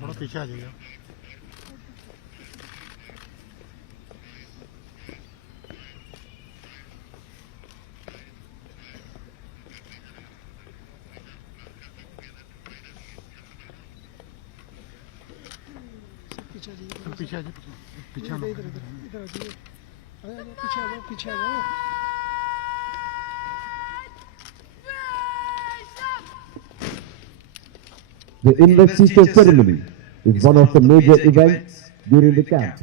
थोड़ा पीछे आ जाइए। पीछे आ जाइए, पीछे आ जाइए, इधर आ जाइए, पीछे आ जाओ, पीछे आ जाओ। The investiture ceremony is one of the major events during the camp.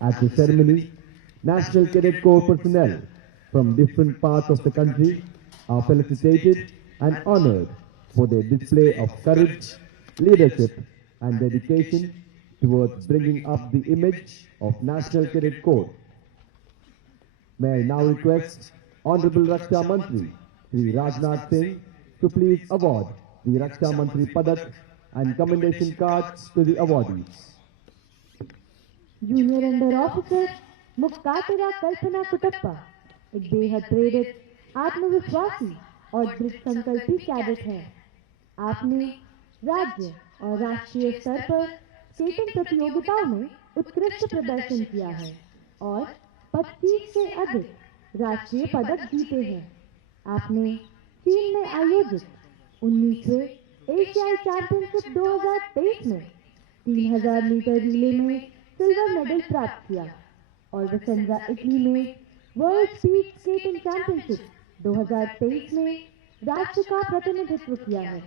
At the ceremony, National Cadet Corps personnel from different parts of the country are felicitated and honored for their display of courage, leadership and dedication towards bringing up the image of National Cadet Corps. May I now request Honorable Raksha Mantri, Sri Rajnath Singh, to please award the Raksha Mantri Padak and commendation cards to the awardees. Junior under officer Mukkatira Kalpana Kuttappa एक बेहद प्रेरित, आत्मविश्वासी और दृढ़ संकल्पी cadet है। आपने राज्य और राष्ट्रीय स्तर पर स्केटिंग प्रतियोगिताओं में उत्कृष्ट प्रदर्शन किया है और 25 से अधिक राष्ट्रीय पदक जीते हैं। आपने चीन में आयोजित 19वें एशियाई चैंपियनशिप 2023 में 3000 मीटर रिले में सिल्वर मेडल प्राप्त किया और वसंजा इटली में वर्ल्ड स्पीड स्केटिंग चैंपियनशिप 2023 में राष्ट्र का प्रतिनिधित्व किया है।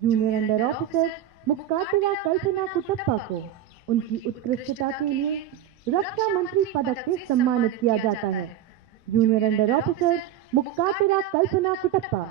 Junior under officer Mukkatira Kalpana Kuttappa को उनकी उत्कृष्टता के लिए रक्षा मंत्री पदक से सम्मानित किया जाता है। Junior under officer Mukkatira Kalpana Kuttappa.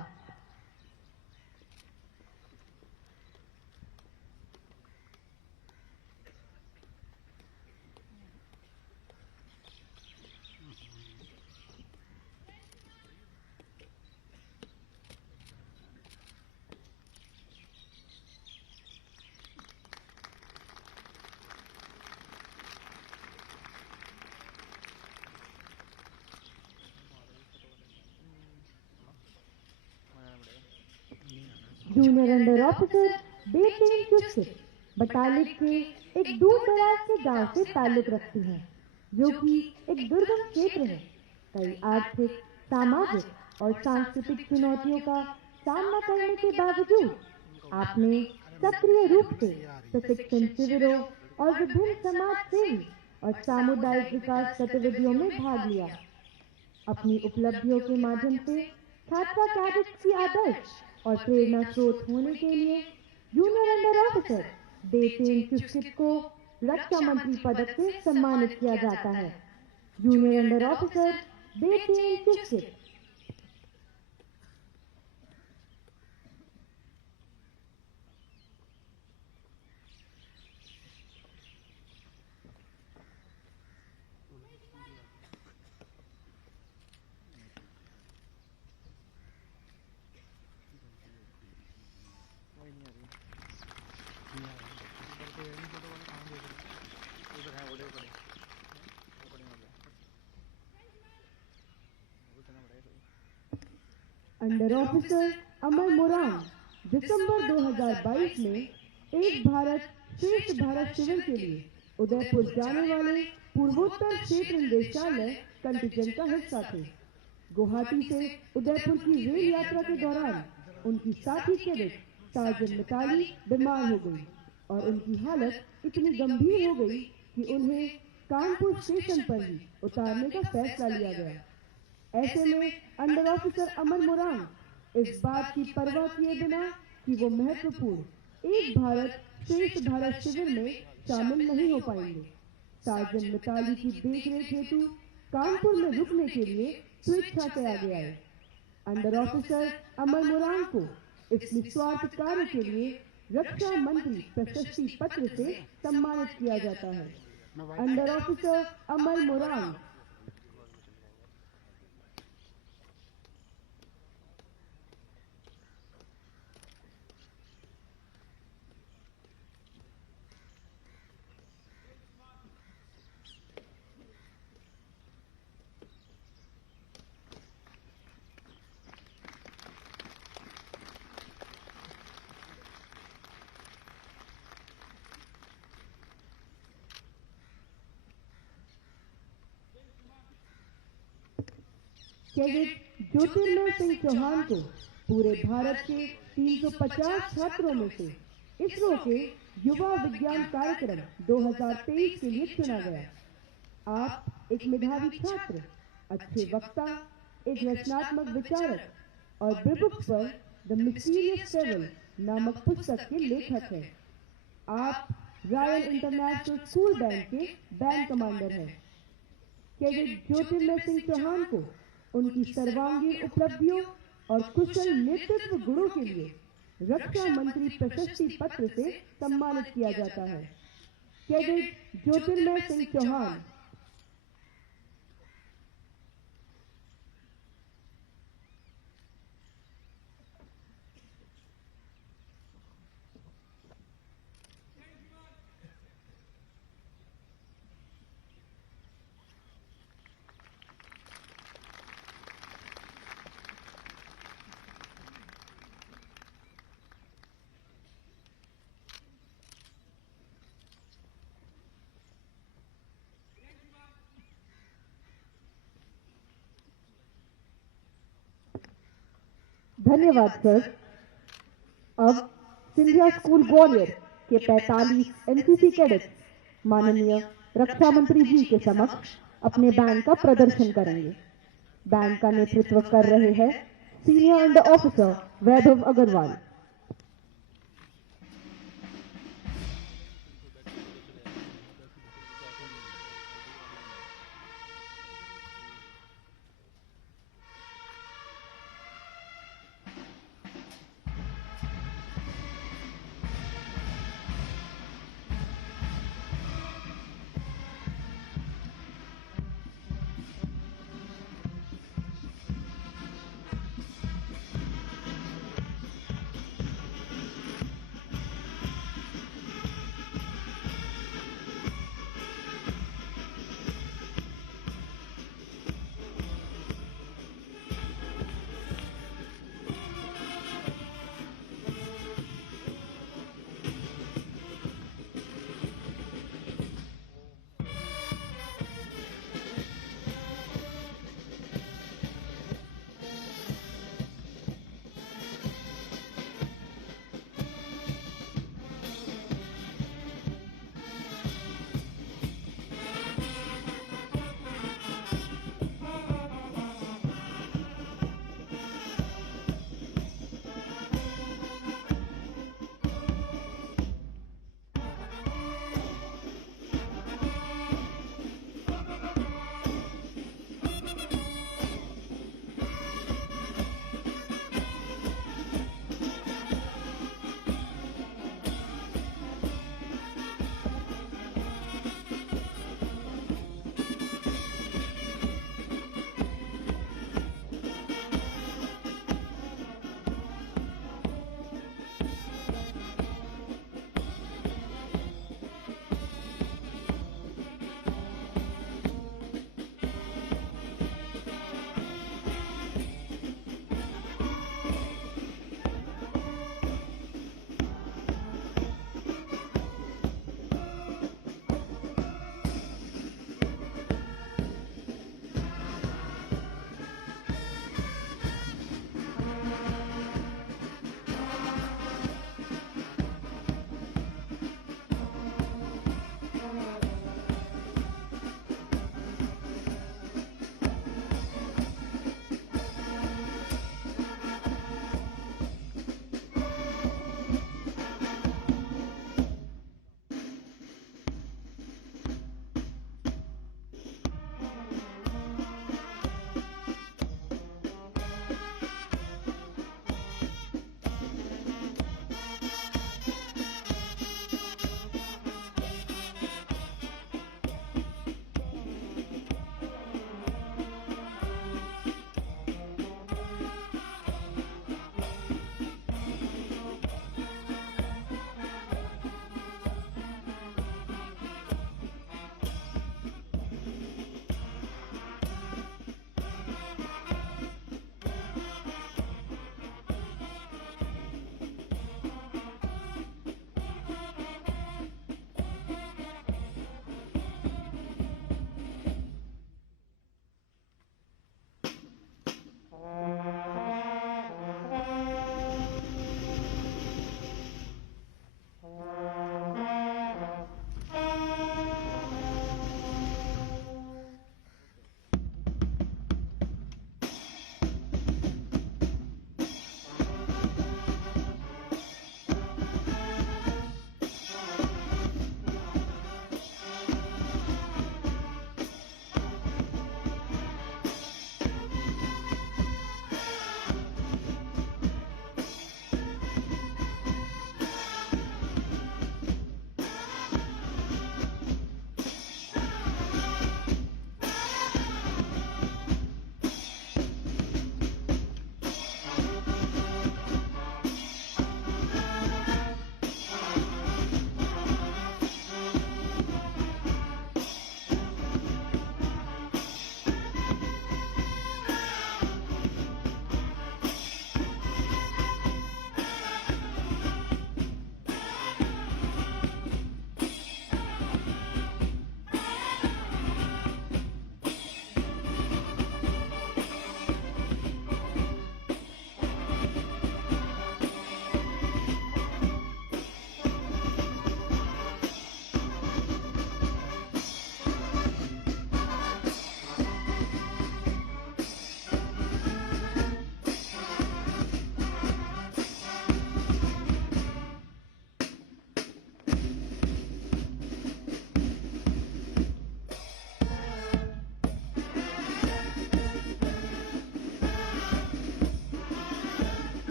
Junior under officer Beten Chuskit battalion के एक दूर दराज के गांव से ताल्लुक रखती हैं, जो कि एक दुर्गम क्षेत्र है। कई आर्थिक, सामाजिक और सांस्कृतिक चुनौतियों का सामना करने के बावजूद आपने सक्रिय रूप से प्रशिक्षण शिविरों और विभिन्न समाज सेवी और सामुदायिक विकास गतिविधियों में भाग लिया। अपनी उपलब्धियों के माध्यम से छात्रा कैडेट्स की आदर्श और प्रेरणा स्रोत होने के लिए junior under officer Beten Chuskit को रक्षा मंत्री पदक से सम्मानित किया जाता है। Junior under officer Beten Chuskit. Under officer Amar Moran दिसंबर 2022 में एक भारत श्रेष्ठ भारत शिविर के लिए उदयपुर जाने वाले पूर्वोत्तर क्षेत्र निदेशालय कंटिजेंट का हिस्सा थे। गुवाहाटी से उदयपुर की रेल यात्रा के दौरान उनकी साथी कैडेट साजन मिताली बीमार हो गई और उनकी हालत इतनी गंभीर हो गई कि उन्हें कानपुर स्टेशन पर ही उतारने का फैसला लिया गया। ऐसे में अंडर ऑफिसर अमर मोरान इस बात की परवाह किए बिना कि वो महत्वपूर्ण एक भारत श्रेष्ठ भारत शिविर में शामिल नहीं हो पाएंगे, साजन मिताली की देखरेख हेतु कानपुर में रुकने के लिए स्वेच्छा से आ गया है। अंडर ऑफिसर अमर मोरान को इस निस्वार्थ कार्य के लिए रक्षा मंत्री प्रशस्ति पत्र से सम्मानित किया जाता है। Under officer Amar Moran. Cadet ज्योतिर्मय सिंह चौहान को पूरे भारत के 350 छात्रों में से इसरो के युवा विज्ञान कार्यक्रम 2023 के लिए चुना गया। आप एक मेधावी छात्र, अच्छे वक्ता, एक रचनात्मक विचारक और बुक्स पर द मिस्टीरियस ट्रेवल नामक पुस्तक के लेखक हैं। आप रॉयल इंटरनेशनल स्कूल बैंड के बैंड कमांडर हैं। कैडेट ज्योतिर्मय सिंह चौहान को उनकी सर्वांगीण उपलब्धियों और कुशल नेतृत्व गुणों के लिए रक्षा मंत्री प्रशस्ति पत्र से सम्मानित किया जाता है। कैडेट ज्योतिर्मय सिंह चौहान। धन्यवाद सर। अब सिंधिया स्कूल ग्वालियर के 45 एनसीसी कैडेट्स माननीय रक्षा मंत्री जी के समक्ष अपने बैंड का प्रदर्शन करेंगे। बैंड का नेतृत्व कर रहे हैं सीनियर अंडर ऑफिसर वैभव अग्रवाल।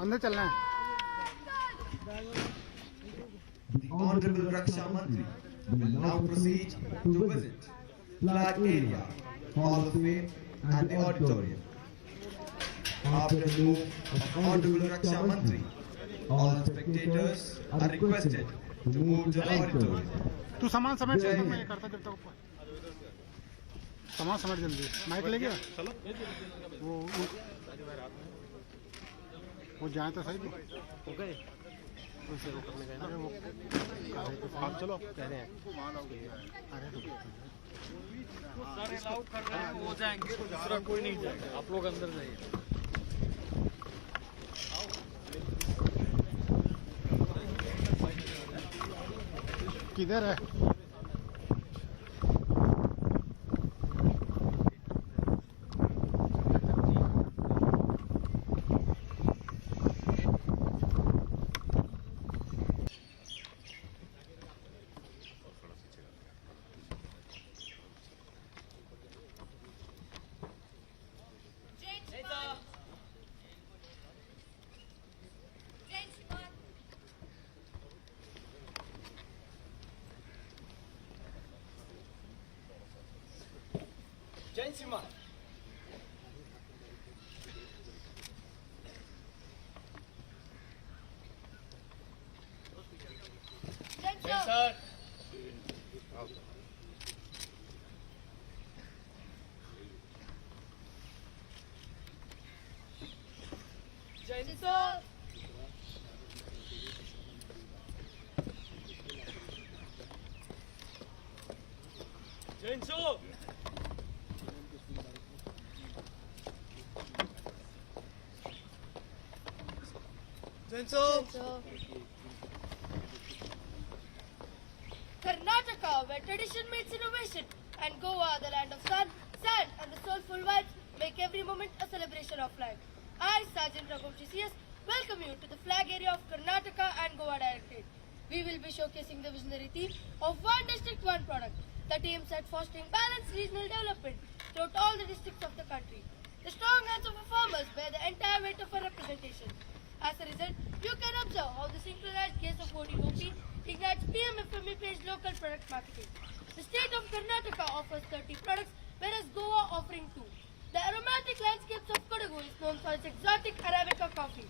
अंदर चलना है। The Honorable Raksha Mantri will now proceed to visit Flag Area, Hall of Fame and the Auditorium. After the move of Honorable Raksha Mantri, all spectators are requested to move to the auditorium. तू सामान समेट, जब तक मैं ये करता जब तक सामान समेट जल्दी। माइक ले गया चलो। वो जाए तो सही भी हो गए। अरे वो आप चलो कह रहे हैं। अरे सारे अलाउ कर रहे हैं, हो जाएंगे, दूसरा कोई नहीं जाएगा, आप लोग अंदर जाइए। किधर है? जय श्री मान। जय सर। जय सर। जय sir. Karnataka, where tradition meets innovation, and Goa, the land of sun, sand, and the soulful vibes, make every moment a celebration of life. I, Sergeant Raghuvanshi CS, welcome you to the flag area of Karnataka and Goa Directorate. We will be showcasing the visionary theme of One District, One Product that aims at fostering balanced regional development throughout all the districts of the country. The strong hands of our farmers bear the entire weight of our representation. As a result, you can observe how the synchronized gaze of ODOP ignites PMFME-based local product marketing. The state of Karnataka offers 30 products, whereas Goa offering 2. The aromatic landscapes of Kodagu is known for its exotic Arabica coffee.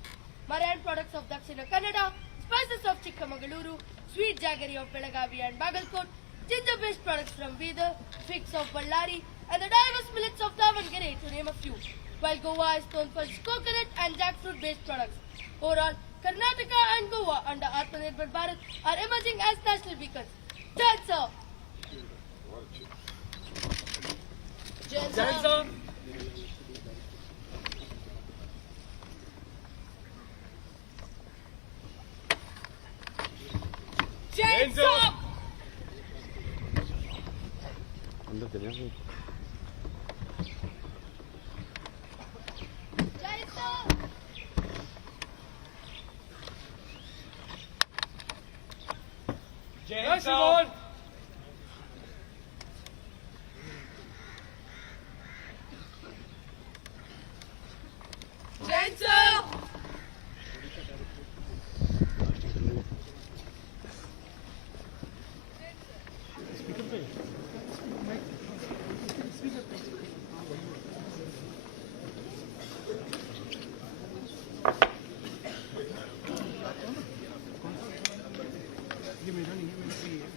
Marine products of Dakshina Kannada, spices of Chikkamangaluru, sweet jaggery of Belagavi and Bagalkot, ginger-based products from Bidar, figs of Ballari, and the diverse millets of Davangere, to name a few. While Goa is known for its coconut and jackfruit-based products. Overall, Karnataka and Goa under Atmanirbhar Bharat are emerging as national beacons. Jai Sir! Jai Sir! Jai Sir! जय Shri Jai Sir! ये मेरा नहीं है, मेरी है।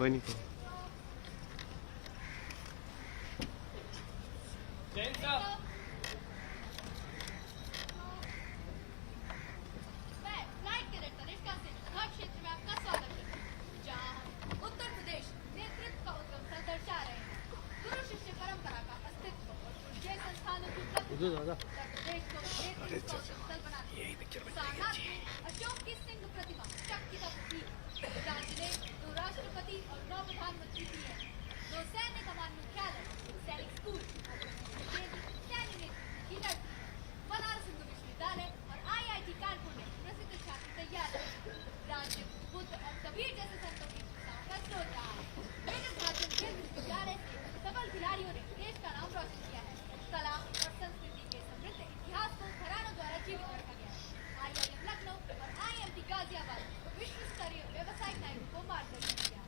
कोई नहीं मैं फ्लाइट कैडेट तनिष्का से हर क्षेत्र में आपका स्वागत करती हूँ, जहाँ हम उत्तर प्रदेश नेतृत्व का उद्गम स्थल दर्शा रहे हैं। गुरु शिष्य परंपरा का अस्तित्व और जय संस्थानों की उपलब्धि उत्तर प्रदेश को नेतृत्व का स्थल बनाती है। सारनाथ में अशोक की सिंह प्रतिमा शक्ति का प्रतीक है। जहाँ जिले 2 राष्ट्रपति और 9 प्रधानमंत्री भी हैं। 2 सैन्य कमान मुख्यालय, सैनिक स्कूल, बनारस हिंदू विश्वविद्यालय और IIT कानपुर में प्रसिद्ध छात्र तैयार हैं। राज्य बुद्ध और कबीर जैसे संतों की शिक्षाओं का स्रोत रहा है। मेजर ध्यानचंद खेल विश्वविद्यालय से सफल खिलाड़ियों ने देश का नाम रोशन किया है। कला और संस्कृति के समृद्ध इतिहास को घरानों द्वारा जीवित रखा गया है। IIM लखनऊ और IMT गाजियाबाद विश्व स्तरीय व्यवसायिक नायकों को मार्गदर्शन किया है।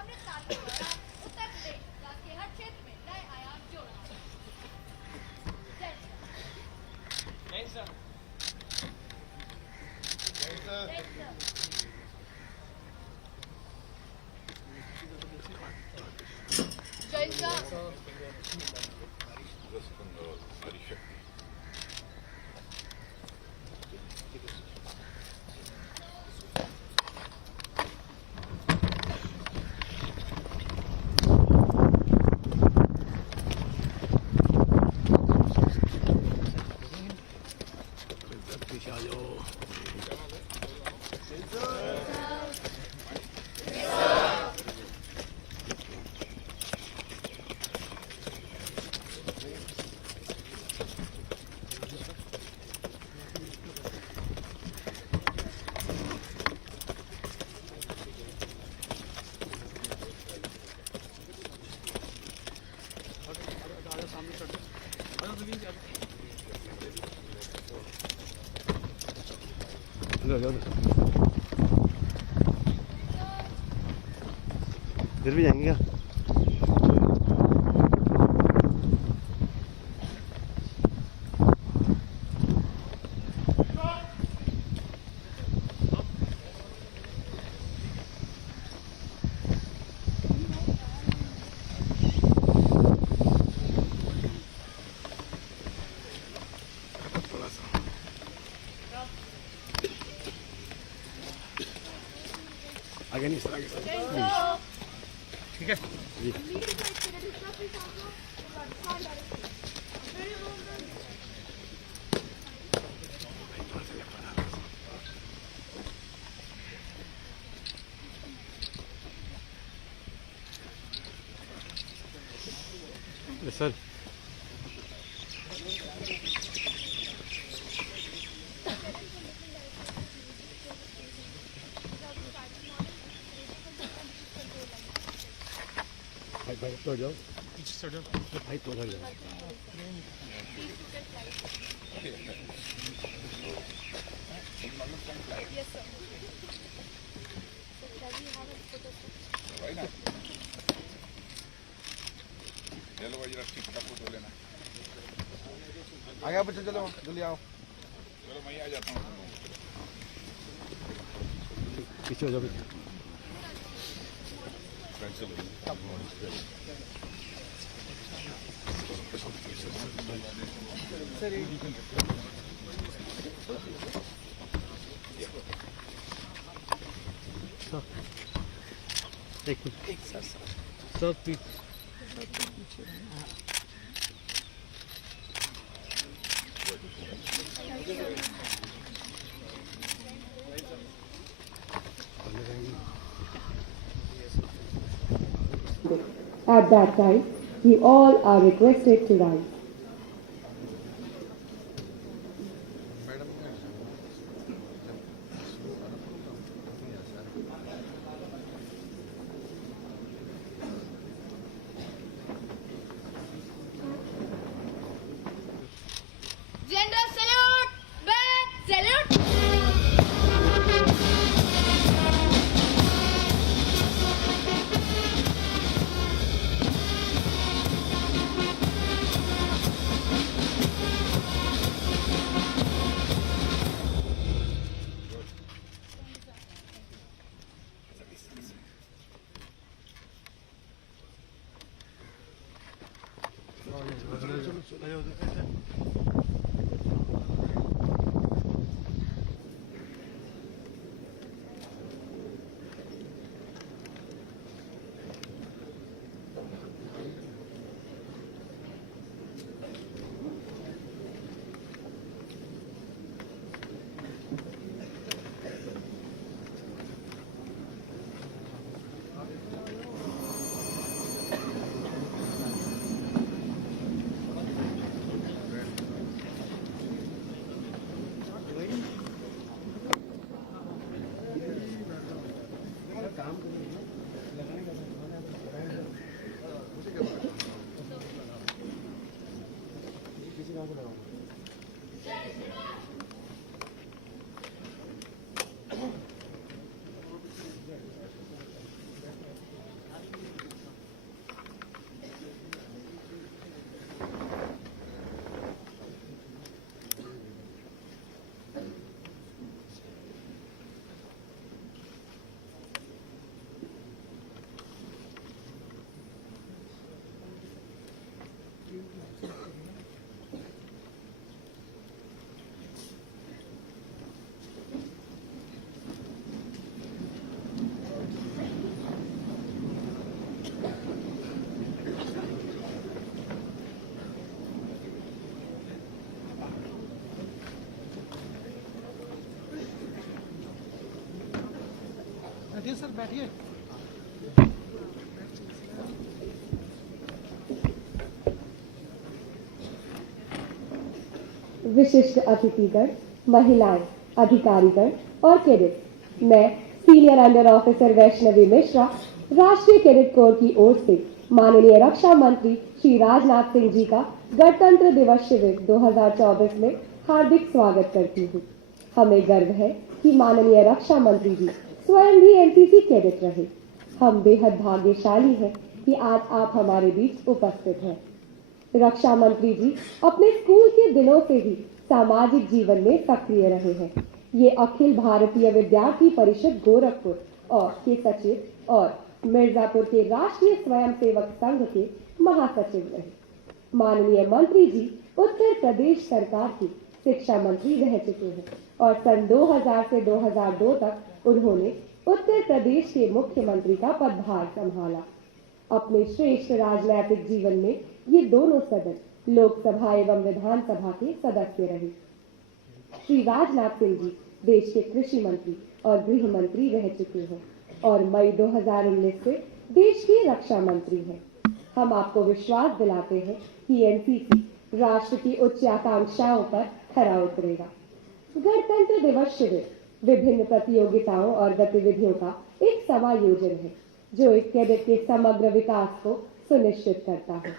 अमृतकाल के दौरान उत्तर प्रदेश विकास के हर क्षेत्र में नए आयाम जोड़ रहा है। जय श्री राम। जय सर। जय सर। इधर भी जाएंगे क्या? आगे नहीं सर, आगे सर। ठीक है जी। सर भाई तो जाओ, पीछे जाओ भाई, तो उधर जाओ। आगे बच्चे चलो जल्दी आओ। चलो मैं आ जाता हूँ। पीछे हो जाओ। एक सब पीछे At that time, we all are requested to rise. General salute! Band salute! Sir बैठिए। विशिष्ट अतिथिगण, महिलाएं, अधिकारीगण और कैडेट, मैं senior under officer Vaishnavi Mishra राष्ट्रीय कैडेट कोर की ओर से माननीय रक्षा मंत्री श्री राजनाथ सिंह जी का गणतंत्र दिवस शिविर 2024 में हार्दिक स्वागत करती हूँ। हमें गर्व है कि माननीय रक्षा मंत्री जी स्वयं भी एनसीसी कैडेट रहे। हम बेहद भाग्यशाली हैं कि आज आप हमारे बीच उपस्थित हैं। रक्षा मंत्री जी अपने स्कूल के दिनों से ही सामाजिक जीवन में सक्रिय रहे हैं। ये अखिल भारतीय विद्यार्थी परिषद गोरखपुर और के सचिव और मिर्जापुर के राष्ट्रीय स्वयंसेवक संघ के महासचिव रहे। माननीय मंत्री जी उत्तर प्रदेश सरकार की शिक्षा मंत्री रह चुके हैं और सन 2000 से 2002 तक उन्होंने उत्तर प्रदेश के मुख्यमंत्री का पदभार संभाला। अपने श्रेष्ठ राजनीतिक जीवन में ये दोनों सदन लोकसभा एवं विधानसभा के सदस्य रहे। श्री राजनाथ सिंह जी देश के कृषि मंत्री और गृह मंत्री रह चुके हैं और मई 2019 से देश के रक्षा मंत्री हैं। हम आपको विश्वास दिलाते हैं कि एनसीसी राष्ट्र की उच्च आकांक्षाओं पर खरा उतरेगा। गणतंत्र दिवस शिविर विभिन्न प्रतियोगिताओं और गतिविधियों का एक समायोजन है जो एक कैडेट के समग्र विकास को सुनिश्चित करता है।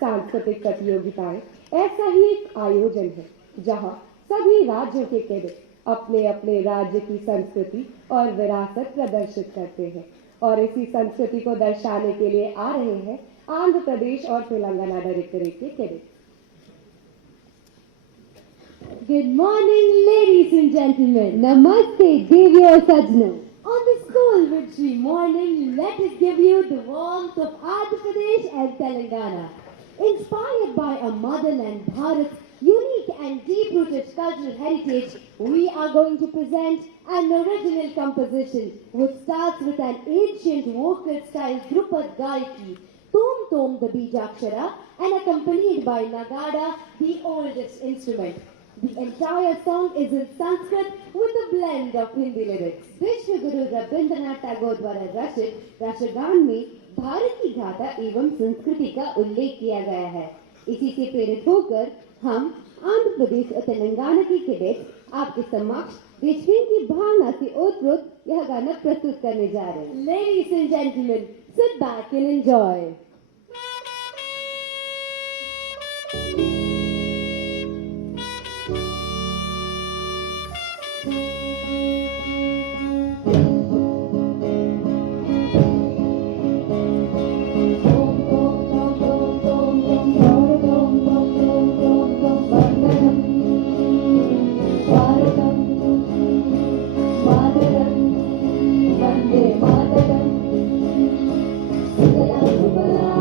सांस्कृतिक प्रतियोगिताएं ऐसा ही एक आयोजन है जहां सभी राज्यों के कैडेट अपने अपने राज्य की संस्कृति और विरासत प्रदर्शित करते हैं और इसी संस्कृति को दर्शाने के लिए आ रहे हैं आंध्र प्रदेश और तेलंगाना डायरेक्टरेट के cadet. Good morning, ladies and gentlemen. Namaste, Devya Sajna. On this cool wintry morning, let us give you the warmth of Andhra Pradesh and Telangana. Inspired by our motherland Bharat's unique and deep-rooted cultural heritage, we are going to present an original composition which starts with an ancient vocal-style Drupad Gayaki, Tom Tom the Bijakshara, and accompanied by Nagada, the oldest instrument. The entire song is in Sanskrit with a blend of Hindi lyrics. विश्व गुरु रविंद्रनाथ टैगोर द्वारा रचित राष्ट्रगान में भारत की गाथा एवं संस्कृति का उल्लेख किया गया है। इसी से प्रेरित होकर हम आंध्र प्रदेश और तेलंगाना के कैडेट्स आपके समक्ष देशप्रेम की भावना से ओतप्रोत यह गाना प्रस्तुत करने जा रहे हैं। Ladies and gentlemen, sit back and enjoy. Vande Mataram, Sugala Sugala.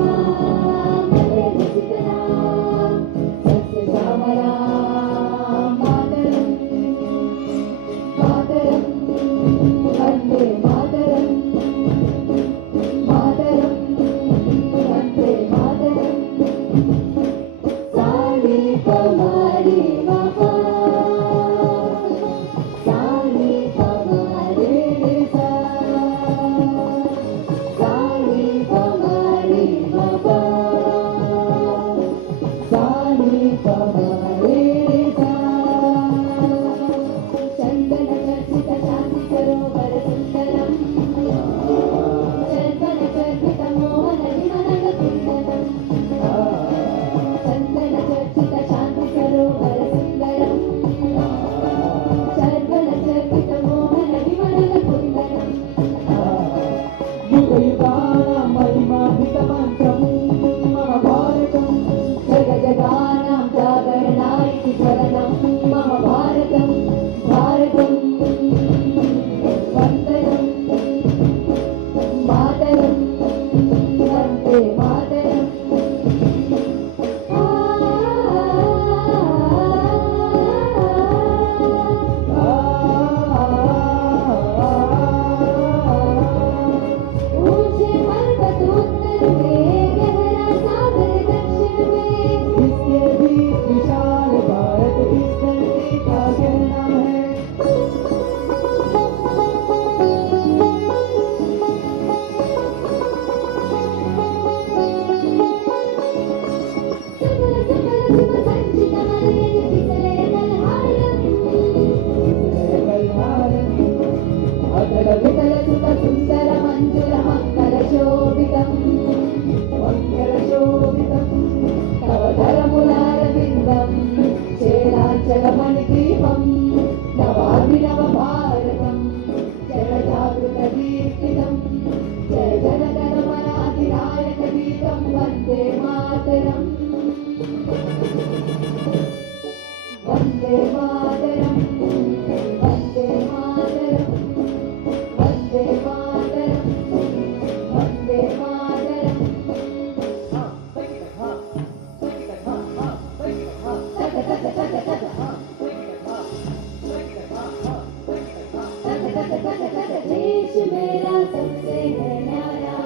देश मेरा सबसे है न्यारा,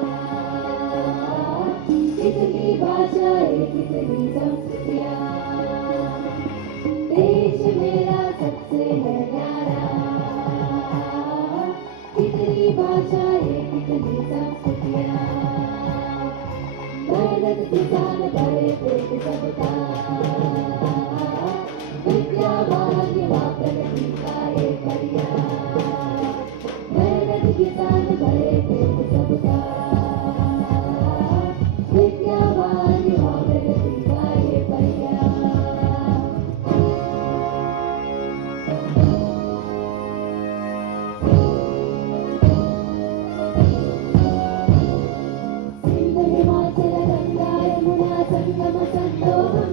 कितनी भाषाएं कितनी संस्कृतियाँ, देश मेरा सबसे है न्यारा, कितनी भाषाएं कितनी संस्कृतियाँ, मेहनत किसान बड़े पेट सबका, विद्यावान युवा प्रगति का एक बढ़िया, मेहनत किसान बड़े पेट सबका, विद्यावान युवा प्रगति का एक बढ़िया। सिंधु हिमाचल गंगा यमुना संगम संगोहम,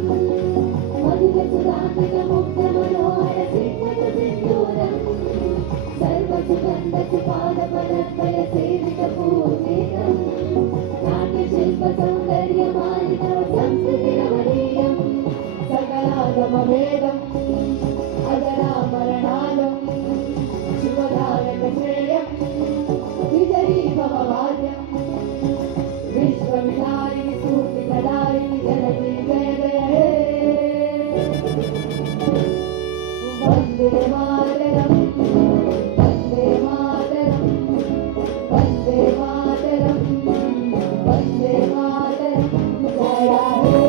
मधुर सुधांत मुक्त मनोहर सिंधु सिंधूरम, सर्व सुगंध सुपाद पदद्वय सेवित पूजितम, नाट्य शिल्प सौंदर्य मालिक संस्कृति रमणीयम, सकलागम वेदम अजरामरणालम, शुभदायक श्रेयम विजयी भववाद्यम, विश्वविहारिणी स्फूर्तिप्रदायिनी जननी जय जय हे, वन्दे मातरम् वन्दे मातरम् वन्दे मातरम् वन्दे मातरम्, जय हे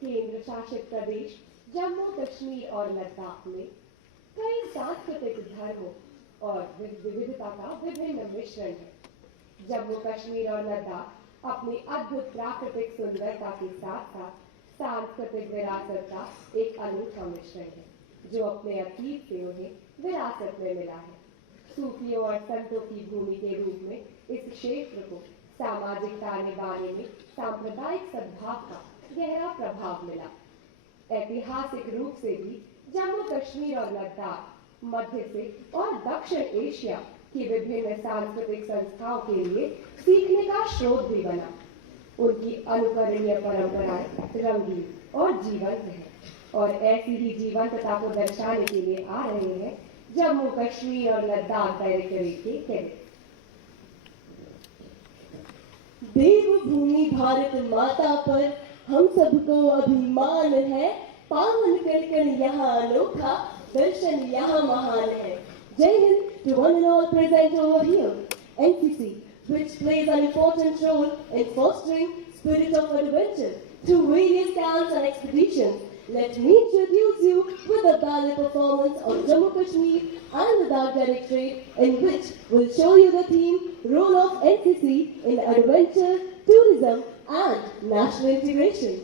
केंद्र शासित प्रदेश जम्मू कश्मीर और लद्दाख में कई सांस्कृतिक धर्मों और विविधता का विभिन्न मिश्रण है। जम्मू कश्मीर और लद्दाख अपनी अद्भुत प्राकृतिक सुंदरता के साथ साथ सांस्कृतिक विरासत का एक अनूठा मिश्रण है, जो अपने अतीत से उन्हें विरासत में मिला है। सूफियों और संतों की भूमि के रूप में इस क्षेत्र को सामाजिकता निभाने में सांप्रदायिक सद्भाव का गहरा प्रभाव मिला। ऐतिहासिक रूप से भी जम्मू कश्मीर और लद्दाख मध्य से और दक्षिण एशिया की विभिन्न सांस्कृतिक संस्थाओं के लिए सीखने का स्रोत भी बना। उनकी अनुकरणीय परंपराएं रंगीन और जीवंत है, और ऐसी ही जीवंतता को दर्शाने के लिए आ रहे हैं जम्मू कश्मीर और लद्दाख डायरेक्टरेट के कैडेट। देवभूमि भारत माता पर हम सबको अभिमान है, पावन कण यहाँ अनोखा, दर्शन यहाँ महान है। Jai Hind to one and all present over here. NCC, which plays an important role in fostering spirit of adventure through various camps and expeditions. Let me introduce you with a ballet performance of Jammu Kashmir and Ladakh Directorate, in which we'll show you the theme, role of NCC in adventure, tourism and national integration.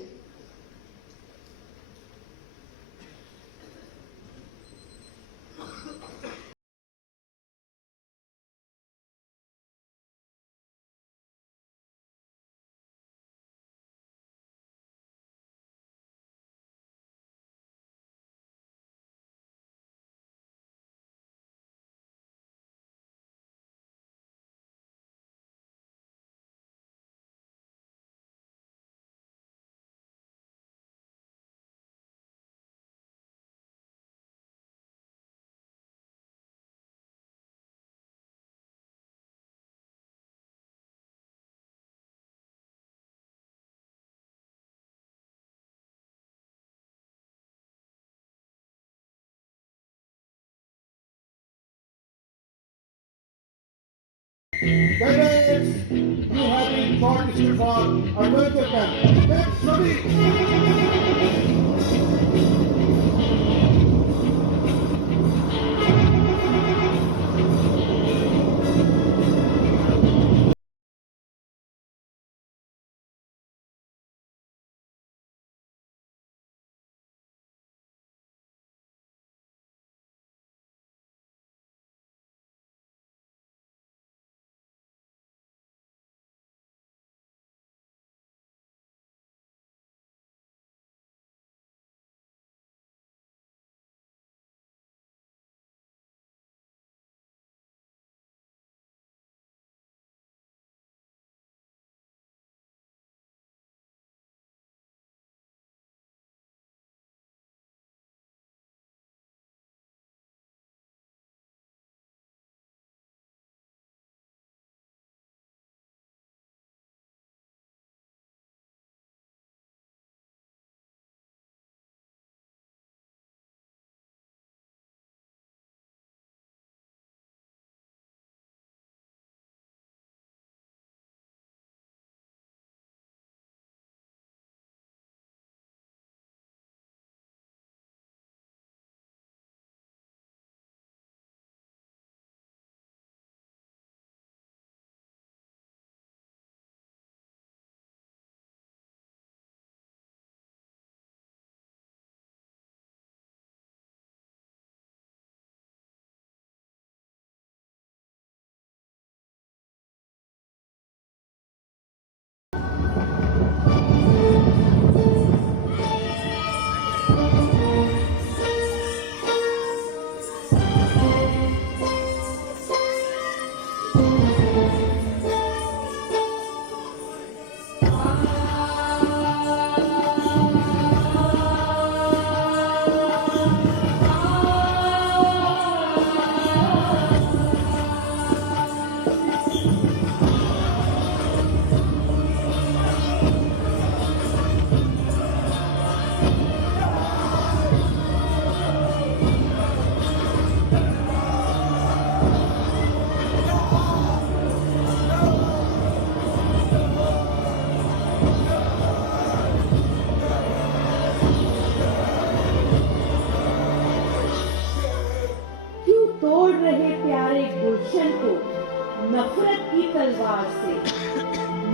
Cadets, you have been shortlisted for adventure camp. Let's study.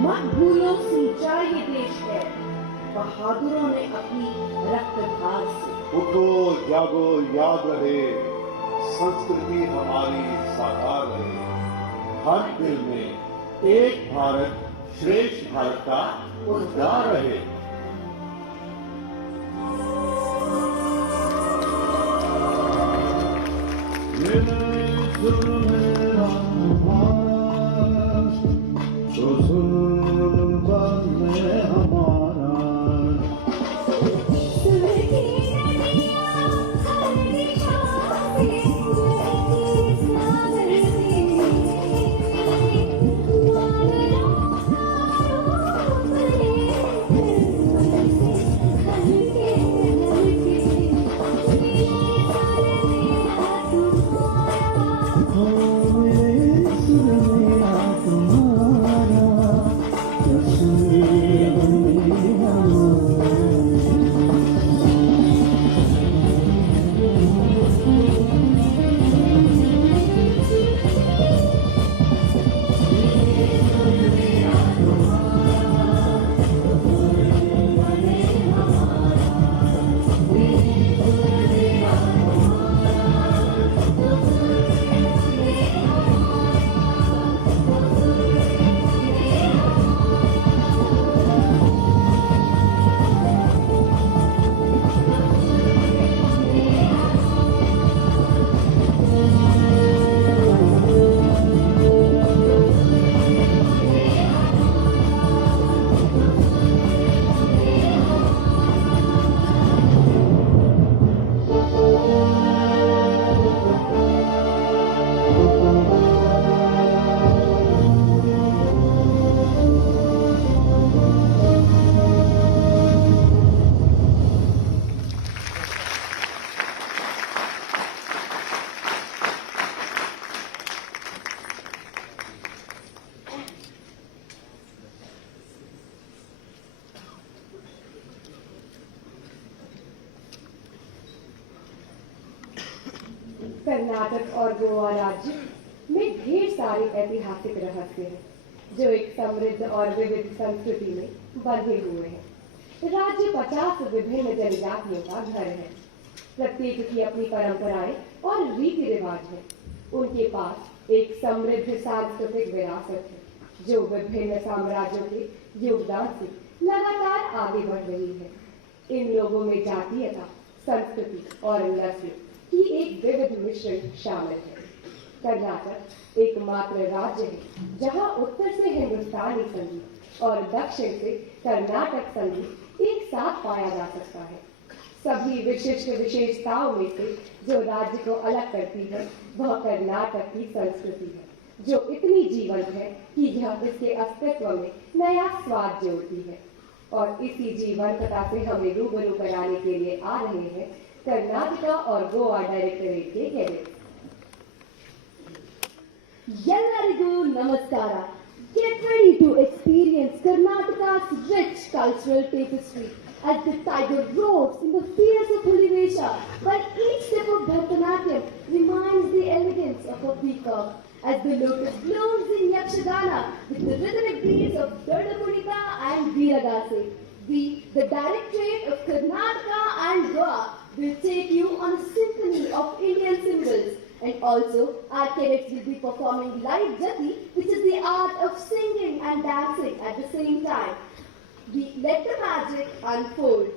मत भूलो सच्चाई ये देश है, बहादुरों ने अपनी रक्त धार से। उठो जागो याद रहे, संस्कृति हमारी साकार रहे, हर दिल में एक भारत श्रेष्ठ भारत का उद्गार रहे। कर्नाटक और गोवा राज्य में ढेर सारे ऐतिहासिक रहस्य हैं, जो एक समृद्ध और विविध संस्कृति में बंधे हुए हैं। राज्य 50 विभिन्न जनजातियों का घर है। प्रत्येक की अपनी परंपराएं और रीति रिवाज हैं। उनके पास एक समृद्ध सांस्कृतिक विरासत है, जो विभिन्न साम्राज्यों के योगदान से लगातार आगे बढ़ रही है। इन लोगों में जातीयता, संस्कृति और नस्ल की एक विविध मिश्रण शामिल है। कर्नाटक एकमात्र राज्य है जहां उत्तर से हिंदुस्तानी संगीत और दक्षिण से कर्नाटक संगीत एक साथ पाया जा सकता है। सभी विशिष्ट विशेषताओं में से जो राज्य को अलग करती है वह कर्नाटक की संस्कृति है, जो इतनी जीवंत है कि यह इसके अस्तित्व में नया स्वाद जोड़ती है। और इसी जीवंतता से हमें रूबरू कराने के लिए आ रहे हैं कर्नाटका और गोवा डायरेक्टरेट के कैडेट्स। ಎಲ್ಲರಿಗೂ ನಮಸ್ಕಾರ. Get ready to experience Karnataka's rich cultural tapestry as the tiger roars in the fields of Hulivesha, while each step of Bharatanatyam reminds the elegance of a peacock, as the lotus blooms in Yakshagana with the rhythmic beats of Dadakunita and Viragase. The Directorate of Karnataka and Goa will take you on a symphony of Indian symbols, and also our cadets will be performing live jati, which is the art of singing and dancing at the same time. Let the magic unfold.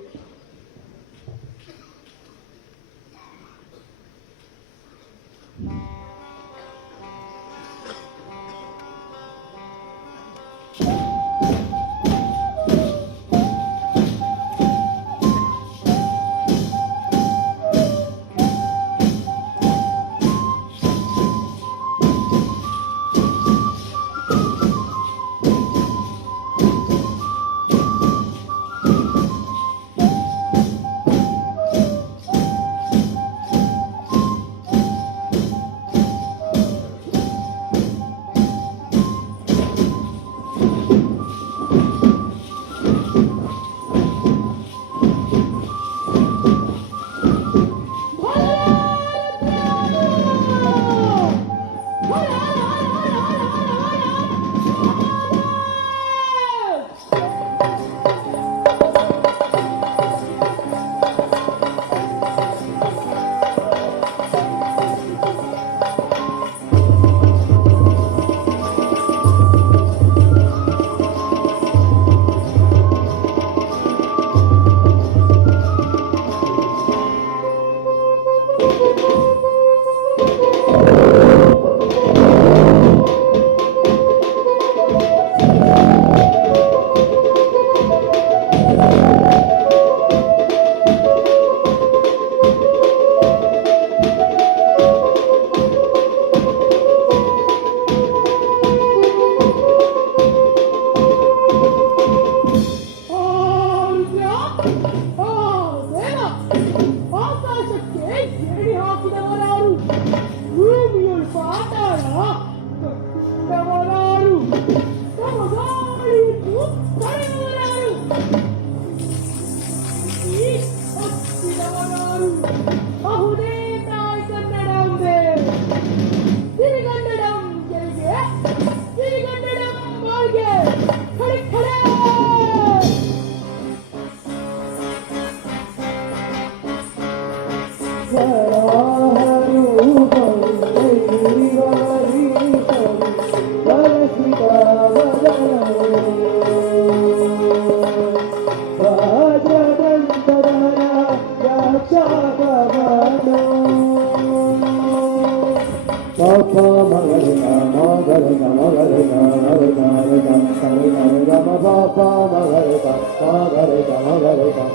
pa pa ma ga re ga ma ga re ga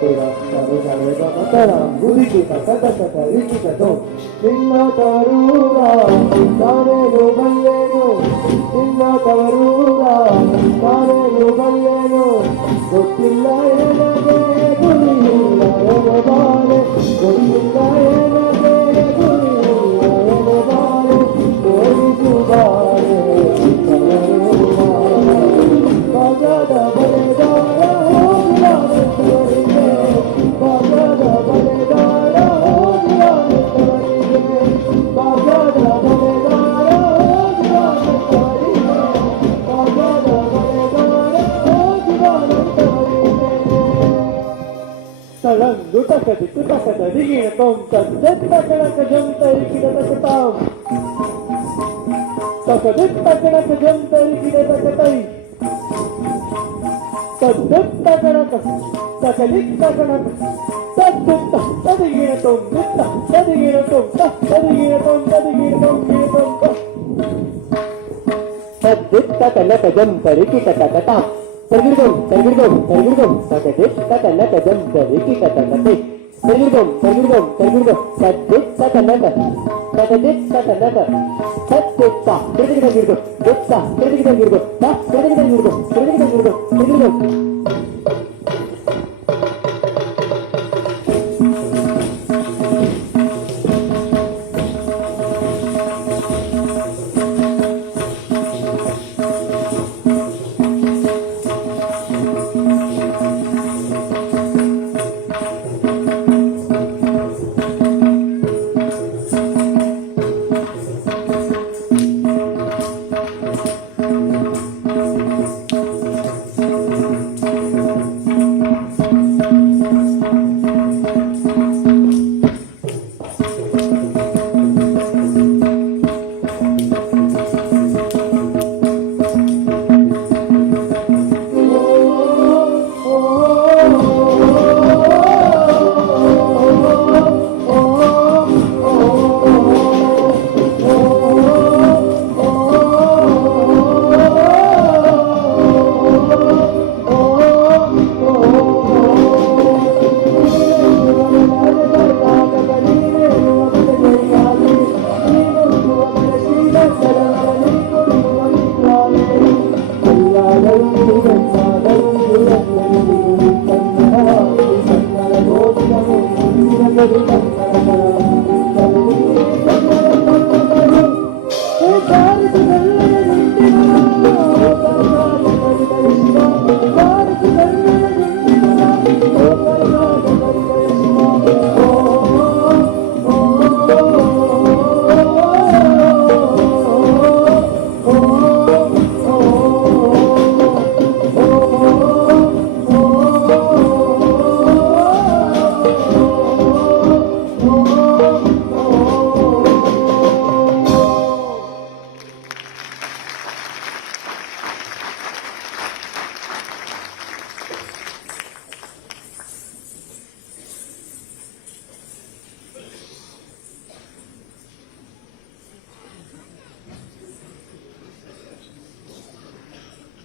te ga ma ta ra guri ki ta ta ta ta ri ki ta do inna tarura tare ro balle no inna tarura tare ro balle no gottilla ena ge gurilla ena bale gottilla ena ge gurilla ena bale koi subare bagada baledara ho gulane taringe bagada baledara ho gulane taringe bagada baledara ho gulane taringe bagada baledara ho gulane taringe salam gutakati digina tom tadetta kanaka jamta ikida tatam takadetta kanaka jamta ikida takatai tadetta kanaka takalitta kanaka tadetta tadigina tom ditta tadigina tom tadigina tom tadigina tom tadetta kanaka jamta ikida takatam tergidum takadetta kanaka jamta ikida takatai tergidum tadetta kanaka takadetta kanaka tadetta tergidum detta tergidum ta tergidum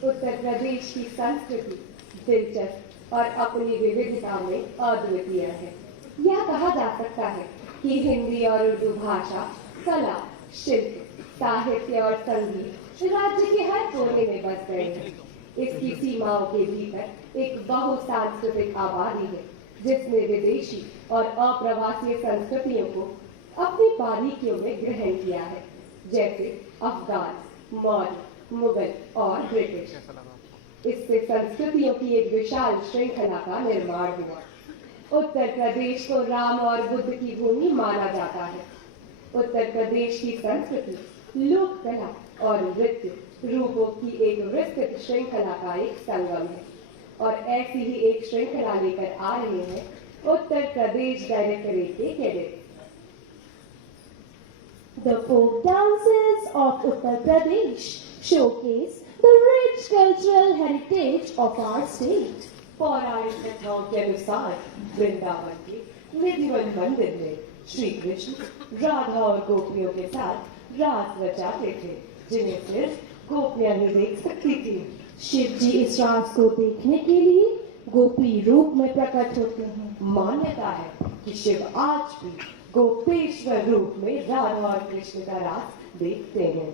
Uttar Pradesh की संस्कृति दिलचस्प और अपनी विविधता में अद्वितीय है। यह कहा जा सकता है कि हिंदी और उर्दू भाषा, कला, शिल्प, साहित्य और संगीत राज्य के हर कोने में बस गए हैं। इसकी सीमाओं के भीतर एक बहुसांस्कृतिक आबादी है, जिसने विदेशी और अप्रवासी संस्कृतियों को अपनी बारीकियों में ग्रहण किया है, जैसे अफगान, मौर्य, मुगल और ब्रिटिश। इससे संस्कृतियों की एक विशाल श्रृंखला का निर्माण हुआ। उत्तर प्रदेश को राम और बुद्ध की भूमि माना जाता है। उत्तर प्रदेश की संस्कृति लोक कला और नृत्य रूपों की एक विस्तृत श्रृंखला का एक संगम है, और ऐसी ही एक श्रृंखला लेकर आ रहे हैं उत्तर प्रदेश डायरेक्टरेट के cadets. The folk dances of Uttar Pradesh showcase the rich cultural heritage of our state. पौराणिक कथाओं के अनुसार वृंदावन के विधिवन मंदिर में श्री कृष्ण राधा और गोपियों के साथ रास रचाते थे, जिन्हें सिर्फ गोपियां ही देख सकती थी। शिव जी इस रास को देखने के लिए गोपी रूप में प्रकट होते हैं। मान्यता है कि शिव आज भी गोपेश्वर रूप में राधा और कृष्ण का रास देखते हैं।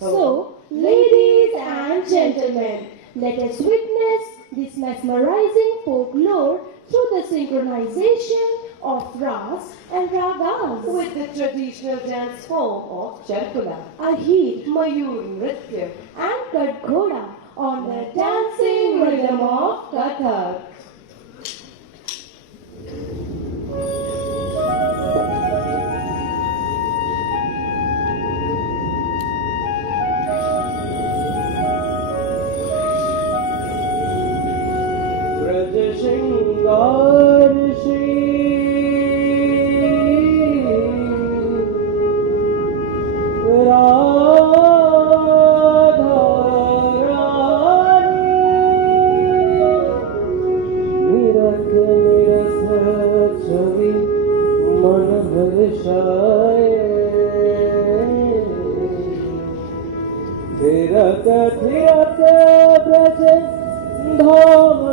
So, ladies and gentlemen, let us witness this mesmerizing folklore through the synchronization of ras and ragas with the traditional dance form of Charkula, Ahir, Mayur, Nritya and Kadghoda on the dancing rhythm of Kathak. श्रृंगार श्री राधा रानी निरख निरख छवि मन हर्षाए थिरक थिरक ब्रज धाम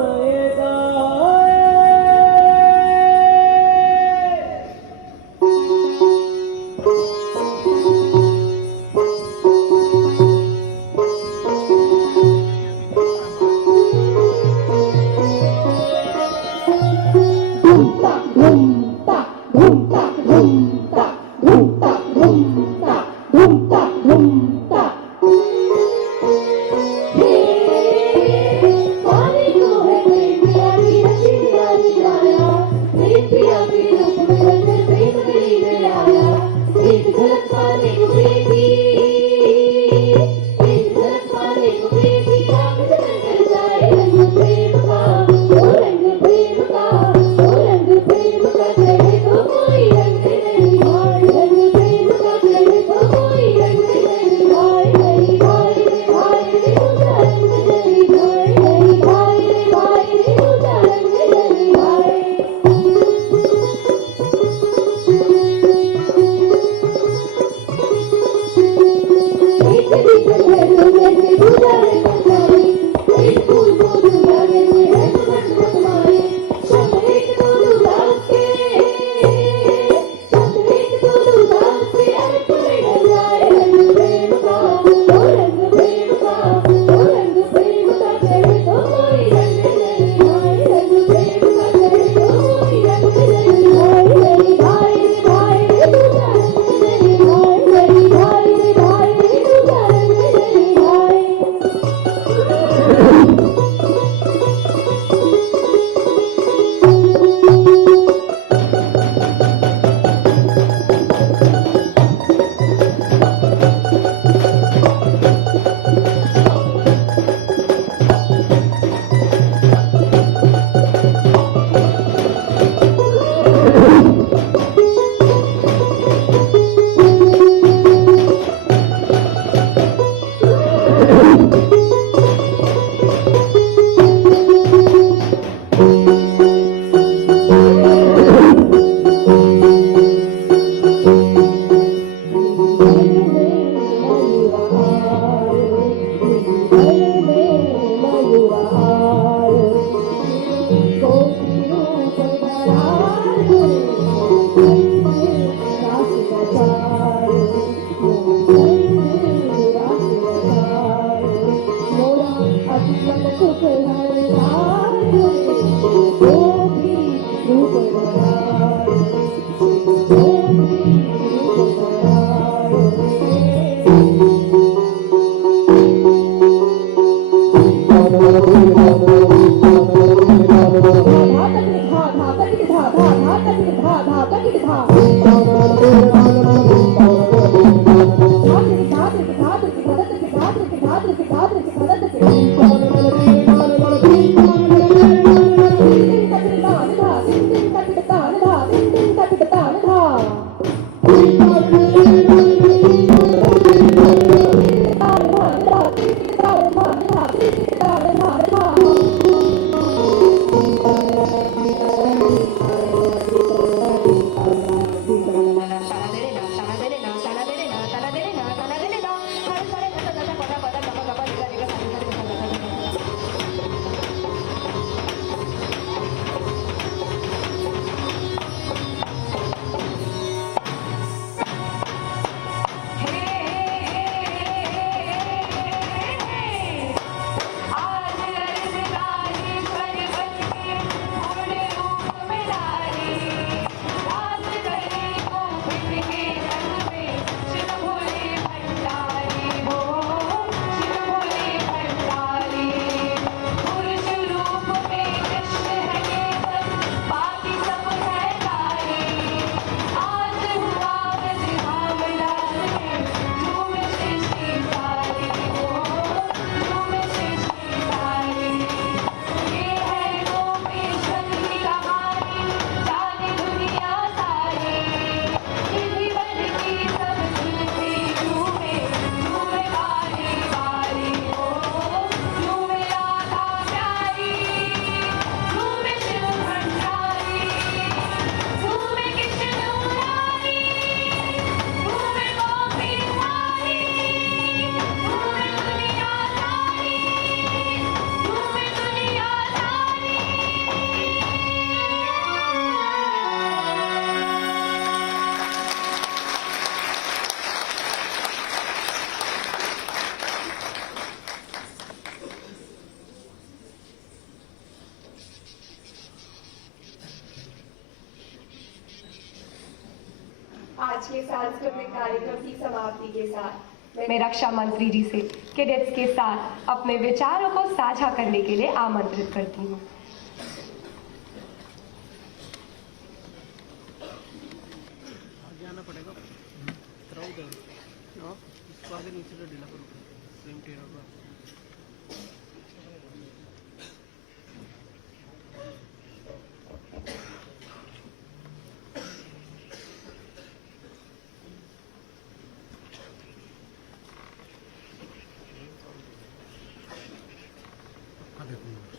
आज के सांस्कृतिक कार्यक्रम की समाप्ति के साथ मैं रक्षा मंत्री जी से कैडेट्स के साथ अपने विचारों को साझा करने के लिए आमंत्रित करती हूँ।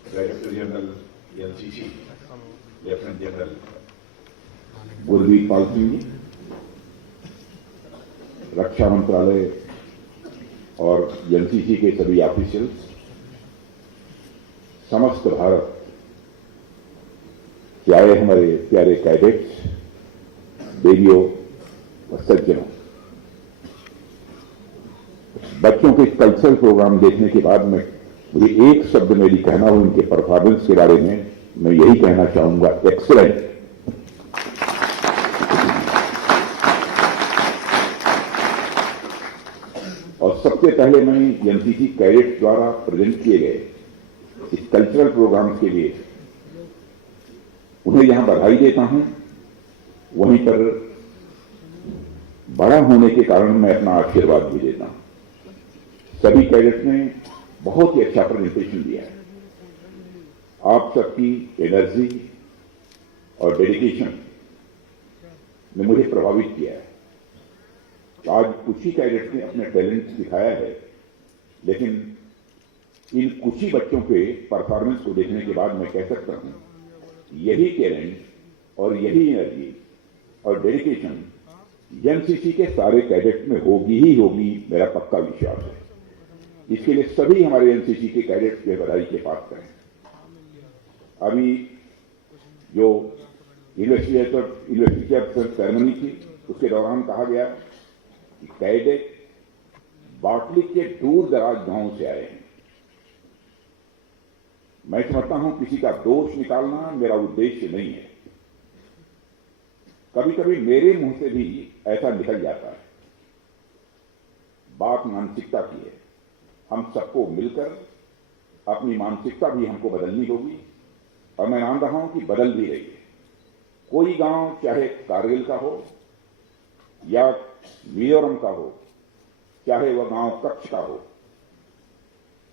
Director general NCC lieutenant general Gurmeet Pal Singh ji, रक्षा मंत्रालय और एनसीसी के सभी ऑफिशियल्स, समस्त भारत के आए हमारे प्यारे कैडेट्स, देवियों और सज्जनों, बच्चों के कल्चरल प्रोग्राम देखने के बाद में मुझे एक शब्द मेरी कहना हो इनके परफॉर्मेंस के बारे में, मैं यही कहना चाहूंगा, एक्सीलेंट। और सबसे पहले मैं एनसीसी कैडेट्स द्वारा प्रेजेंट किए गए इस कल्चरल प्रोग्राम के लिए उन्हें यहां बधाई देता हूं। वहीं पर बड़ा होने के कारण मैं अपना आशीर्वाद भी देता हूं। सभी कैडेट्स ने बहुत ही अच्छा प्रेजेंटेशन दिया है। आप सबकी एनर्जी और डेडिकेशन ने मुझे प्रभावित किया है। आज कुछ ही कैडेट्स ने अपने टैलेंट दिखाया है, लेकिन इन कुछ ही बच्चों के परफॉर्मेंस को देखने के बाद मैं कह सकता हूं यही टैलेंट और यही एनर्जी और डेडिकेशन एनसीसी के सारे कैडेट्स में होगी ही होगी, मेरा पक्का विश्वास है। इसके लिए सभी हमारे एनसीसी के कैडेट्स के बधाई के पात्र हैं। अभी जो इन्वेस्टिगेशन सेरेमनी थी उसके दौरान कहा गया कि कैडेट बाटली के दूर दराज गांव से आए हैं। मैं समझता हूं किसी का दोष निकालना मेरा उद्देश्य नहीं है। कभी कभी मेरे मुंह से भी ऐसा निकल जाता है। बात मानसिकता की है। हम सबको मिलकर अपनी मानसिकता भी हमको बदलनी होगी, और मैं मान रहा हूं कि बदल भी रही है। कोई गांव चाहे कारगिल का हो या मिजोरम का हो, चाहे वह गांव कच्छ का हो,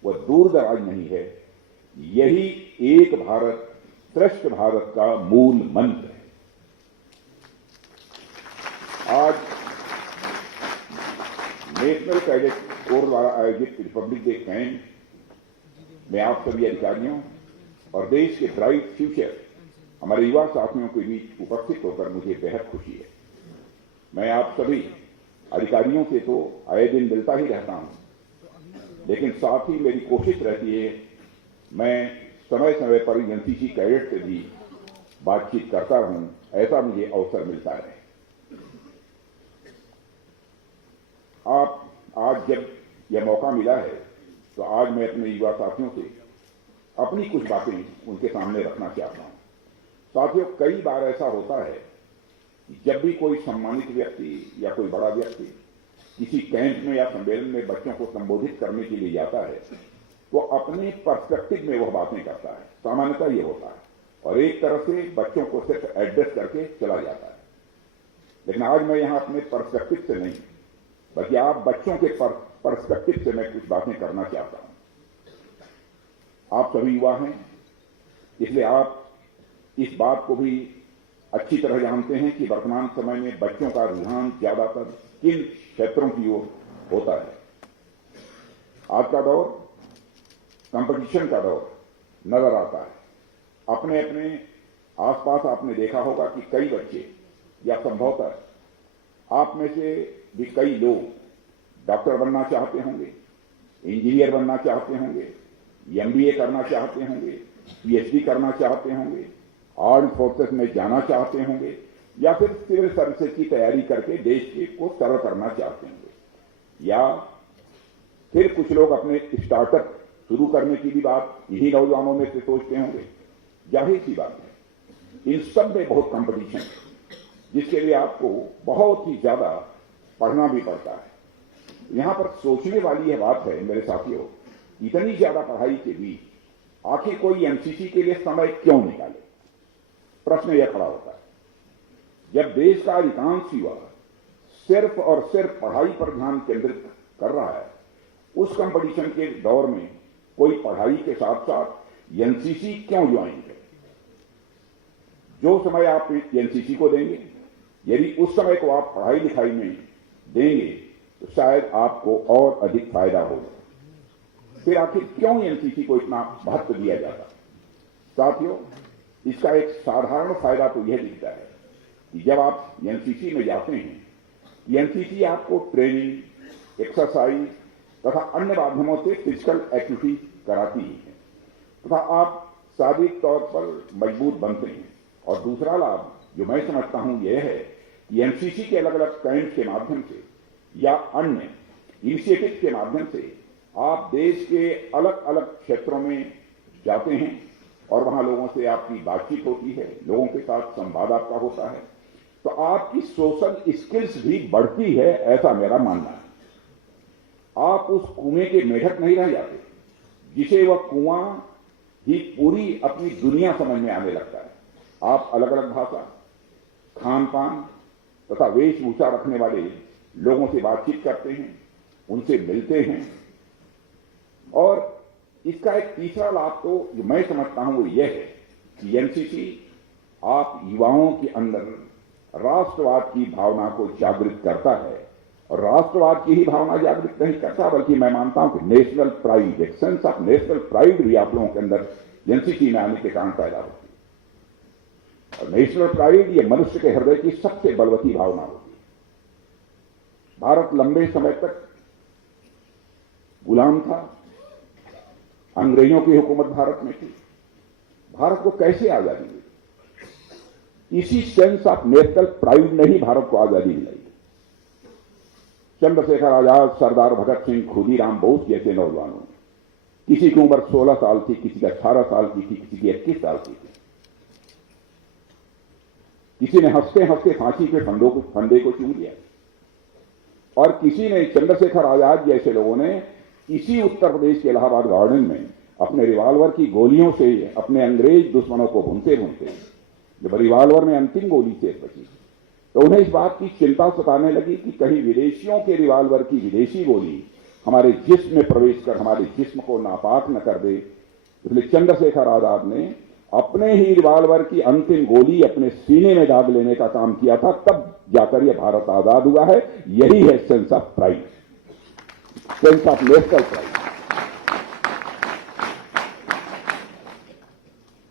वह दूर दराज नहीं है। यही एक भारत श्रेष्ठ भारत का मूल मंत्र है। आज नेशनल कैडेट कोर द्वारा आयोजित रिपब्लिक डे कैंप में आप सभी अधिकारियों और देश के ब्राइट फ्यूचर हमारे युवा साथियों के बीच उपस्थित होकर मुझे बेहद खुशी है। मैं आप सभी अधिकारियों से तो आए दिन मिलता ही रहता हूं, लेकिन साथ ही मेरी कोशिश रहती है मैं समय समय पर एनसीसी कैडेट से भी बातचीत करता रहूं, ऐसा मुझे अवसर मिलता है। आप आज जब यह मौका मिला है तो आज मैं अपने युवा साथियों से अपनी कुछ बातें उनके सामने रखना चाहता हूं। साथियों, कई बार ऐसा होता है कि जब भी कोई सम्मानित व्यक्ति या कोई बड़ा व्यक्ति किसी कैंप में या सम्मेलन में बच्चों को संबोधित करने के लिए जाता है तो अपने पर्सपेक्टिव में वह बातें करता है। सामान्यतः ये होता है और एक तरह से बच्चों को सिर्फ एड्रेस करके चला जाता है। लेकिन आज मैं यहां अपने पर्सपेक्टिव से नहीं, बल्कि आप बच्चों के पर्सपेक्टिव से मैं कुछ बातें करना चाहता हूं। आप सभी युवा हैं, इसलिए आप इस बात को भी अच्छी तरह जानते हैं कि वर्तमान समय में बच्चों का रुझान ज्यादातर किन क्षेत्रों की ओर होता है। आज का दौर कंपटीशन का दौर नजर आता है। अपने अपने आसपास आपने देखा होगा कि कई बच्चे या संभवतः आप में से भी कई लोग डॉक्टर बनना चाहते होंगे, इंजीनियर बनना चाहते होंगे, एमबीए करना चाहते होंगे, पीएचडी करना चाहते होंगे, आर्म्ड फोर्सेस में जाना चाहते होंगे, या फिर सिविल सर्विसेज की तैयारी करके देश को सर्व करना चाहते होंगे, या फिर कुछ लोग अपने स्टार्टअप शुरू करने की भी बात इन्हीं नौजवानों में से सोचते होंगे। जाहिर सी बात है, इन सब में बहुत कंपटीशन है। जिसके लिए आपको बहुत ही ज्यादा पढ़ना भी पड़ता है। यहां पर सोचने वाली यह बात है मेरे साथियों, इतनी ज्यादा पढ़ाई के बीच आखिर कोई एनसीसी के लिए समय क्यों निकाले? प्रश्न यह खड़ा होता है। जब देश का अधिकांश युवा सिर्फ और सिर्फ पढ़ाई पर ध्यान केंद्रित कर रहा है, उस कंपटीशन के दौर में कोई पढ़ाई के साथ साथ एनसीसी क्यों ज्वाइन करे? जो समय आप एनसीसी को देंगे, यदि उस समय को आप पढ़ाई लिखाई में देंगे तो शायद आपको और अधिक फायदा होगा। फिर आखिर क्यों एनसीसी को इतना महत्व दिया जाता? साथियों, इसका एक साधारण फायदा तो यह दिखता है कि जब आप एनसीसी में जाते हैं, एनसीसी आपको ट्रेनिंग, एक्सरसाइज तथा अन्य माध्यमों से फिजिकल एक्टिविटी कराती है तथा आप शारीरिक तौर पर मजबूत बनते हैं। और दूसरा लाभ जो मैं समझता हूं यह है कि एनसीसी के अलग अलग कैंप के माध्यम से या अन्य इनिशिएटिव के माध्यम से आप देश के अलग अलग क्षेत्रों में जाते हैं और वहां लोगों से आपकी बातचीत होती है, लोगों के साथ संवाद आपका होता है, तो आपकी सोशल स्किल्स भी बढ़ती है, ऐसा मेरा मानना है। आप उस कुएं के मेढक नहीं रह जाते जिसे वह कुआं ही पूरी अपनी दुनिया समझ में आने लगता है। आप अलग अलग भाषा, खान पान तथा वेशभूषा रखने वाले लोगों से बातचीत करते हैं, उनसे मिलते हैं। और इसका एक तीसरा लाभ तो जो मैं समझता हूं वो यह है कि एनसीसी आप युवाओं के अंदर राष्ट्रवाद की भावना को जागृत करता है। और राष्ट्रवाद की ही भावना जागृत नहीं करता, बल्कि मैं मानता हूं कि नेशनल प्राइड, एक सेंस ऑफ नेशनल प्राइड भी आप लोगों के अंदर एनसीसी में आने के कारण पैदा होती है। और नेशनल प्राइड ये मनुष्य के हृदय की सबसे बलवती भावना होती है। भारत लंबे समय तक गुलाम था, अंग्रेजों की हुकूमत भारत में थी। भारत को कैसे आजादी मिली? इसी सेंस ऑफ नेशनल प्राइड ने ही भारत को आजादी दिलाई। चंद्रशेखर आजाद, सरदार भगत सिंह, खुदीराम बोस जैसे नौजवानों, किसी की उम्र 16 साल थी, किसी की 18 साल की थी, किसी की 21 साल की थी। किसी ने हंसते हंसते फांसी के फंदे को चूम लिया और किसी ने, चंद्रशेखर आजाद जैसे लोगों ने इसी उत्तर प्रदेश के इलाहाबाद गार्डन में अपने रिवाल्वर की गोलियों से अपने अंग्रेज दुश्मनों को भूनते भूनते जब रिवाल्वर में अंतिम गोली शेष बची तो उन्हें इस बात की चिंता सताने लगी कि कहीं विदेशियों के रिवाल्वर की विदेशी गोली हमारे जिस्म में प्रवेश कर हमारे जिस्म को नापाक न कर दे। इसलिए चंद्रशेखर आजाद ने अपने ही रिवाल्वर की अंतिम गोली अपने सीने में दाग लेने का काम किया था, तब जाकर यह भारत आजाद हुआ है। यही है sense of pride, sense of national pride.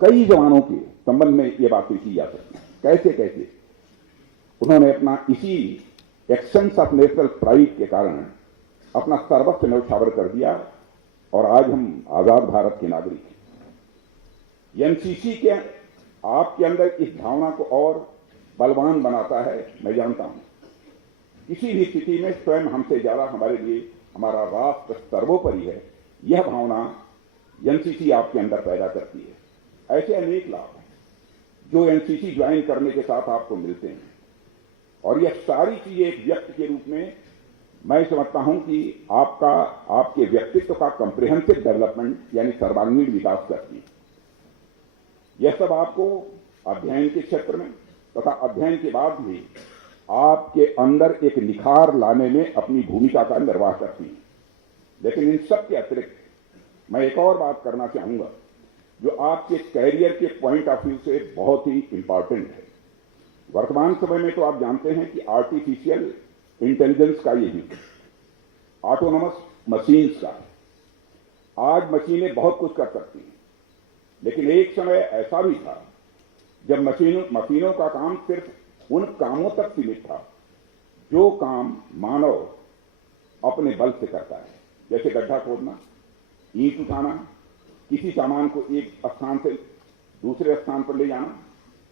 कई जवानों के संबंध में यह बातें की जा सकती है, कैसे कैसे उन्होंने अपना इसी एक सेंस ऑफ नेशनल प्राइड के कारण अपना सर्वस्व न्यौछावर कर दिया और आज हम आजाद भारत के नागरिक हैं। एनसीसी के आपके अंदर इस भावना को और बलवान बनाता है। मैं जानता हूं किसी भी स्थिति में स्वयं हमसे ज्यादा हमारे लिए हमारा राष्ट्र सर्वोपरि है, यह भावना एनसीसी आपके अंदर पैदा करती है। ऐसे अनेक लाभ हैं जो एनसीसी ज्वाइन करने के साथ आपको मिलते हैं और यह सारी चीजें एक व्यक्ति के रूप में मैं समझता हूं कि आपके व्यक्तित्व का कॉम्प्रिहेंसिव डेवलपमेंट यानी सर्वांगीण विकास करती है। यह सब आपको अध्ययन के क्षेत्र में तथा अध्ययन के बाद भी आपके अंदर एक निखार लाने में अपनी भूमिका का निर्वाह करती है। लेकिन इन सब के अतिरिक्त मैं एक और बात करना चाहूंगा जो आपके कैरियर के पॉइंट ऑफ व्यू से बहुत ही इंपॉर्टेंट है। वर्तमान समय में तो आप जानते हैं कि आर्टिफिशियल इंटेलिजेंस का ये युग, ऑटोनोमस मशीन्स का। आज मशीनें बहुत कुछ कर सकती हैं, लेकिन एक समय ऐसा भी था जब मशीनों का काम सिर्फ उन कामों तक सीमित था जो काम मानव अपने बल से करता है, जैसे गड्ढा खोदना, ईंट उठाना, किसी सामान को एक स्थान से दूसरे स्थान पर ले जाना।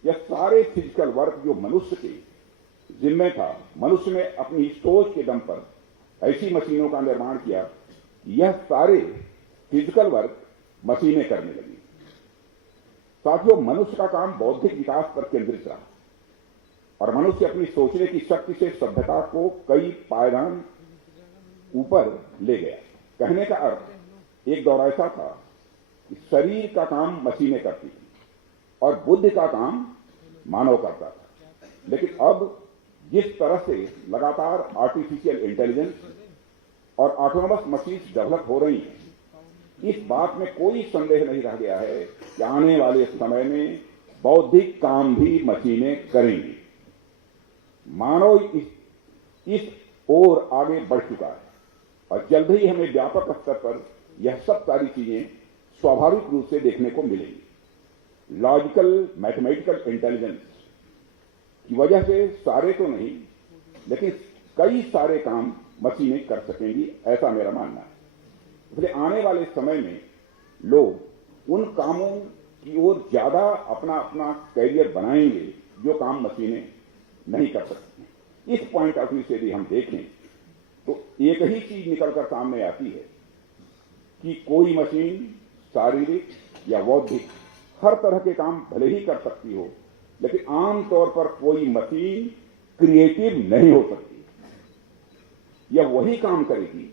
यह सारे फिजिकल वर्क जो मनुष्य के जिम्मे था, मनुष्य ने अपनी सोच के दम पर ऐसी मशीनों का निर्माण किया, यह सारे फिजिकल वर्क मशीनें करने लगी। साथियों, मनुष्य का काम बौद्धिक विकास पर केंद्रित रहा और मनुष्य अपनी सोचने की शक्ति से सभ्यता को कई पायदान ऊपर ले गया। कहने का अर्थ एक दौर ऐसा था कि शरीर का काम मशीनें करती थी और बुद्धि का काम मानव करता था। लेकिन अब जिस तरह से लगातार आर्टिफिशियल इंटेलिजेंस और ऑटोनोमस मशीन्स डेवलप हो रही हैं, इस बात में कोई संदेह नहीं रह गया है कि आने वाले समय में बौद्धिक काम भी मशीनें करेंगी। मानव इस ओर आगे बढ़ चुका है और जल्द ही हमें व्यापक स्तर पर यह सब सारी चीजें स्वाभाविक रूप से देखने को मिलेंगी। लॉजिकल मैथमेटिकल इंटेलिजेंस की वजह से सारे तो नहीं, लेकिन कई सारे काम मशीनें कर सकेंगी, ऐसा मेरा मानना है। इसलिए आने वाले समय में लोग उन कामों की ओर ज्यादा अपना अपना कैरियर बनाएंगे जो काम मशीनें नहीं कर सकती। इस पॉइंट ऑफ व्यू से भी हम देखें तो एक ही चीज निकलकर सामने आती है कि कोई मशीन शारीरिक या बौद्धिक हर तरह के काम भले ही कर सकती हो, लेकिन आमतौर पर कोई मशीन क्रिएटिव नहीं हो सकती। यह वही काम करेगी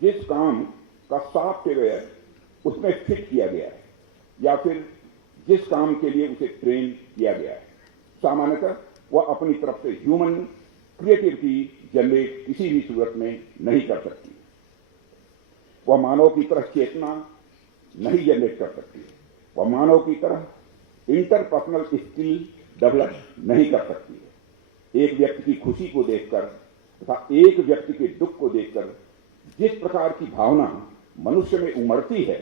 जिस काम का सॉफ्टवेयर उसमें फिट किया गया है या फिर जिस काम के लिए उसे ट्रेन किया गया है। सामान्यतः वह अपनी तरफ से ह्यूमन क्रिएटिविटी जनरेट किसी भी सूरत में नहीं कर सकती। वह मानव की तरह चेतना नहीं जनरेट कर सकती। वह मानव की तरह इंटरपर्सनल स्किल डेवलप नहीं कर सकती है। एक व्यक्ति की खुशी को देखकर तथा एक व्यक्ति के दुख को देखकर जिस प्रकार की भावना मनुष्य में उमड़ती है,